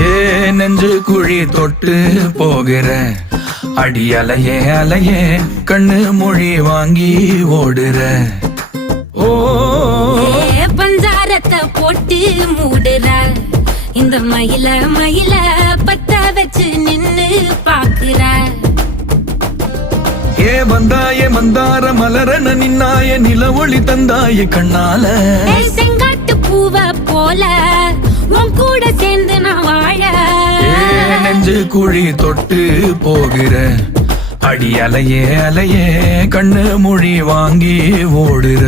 ஏ நெஞ்சு குழி தொட்டு போகிற அடி அலையே அலையே கண்ணு மொழி வாங்கி ஓடுற. ஓ பஞ்சாரத்தை போட்டு மூடுற இந்த மயில மயில பத்த வச்சு நின்னு பாக்குற. ஏ வந்தாய மந்தார மலரன நின்னாய நில ஒளி தந்தாய கண்ணால. செங்காட்டு பூவ போல உன் கூட சேர்ந்து நான் வாழ. நெஞ்சு குழி தொட்டு போகிற அடி அலையே அலையே கண்ணு மொழி வாங்கி ஓடுற.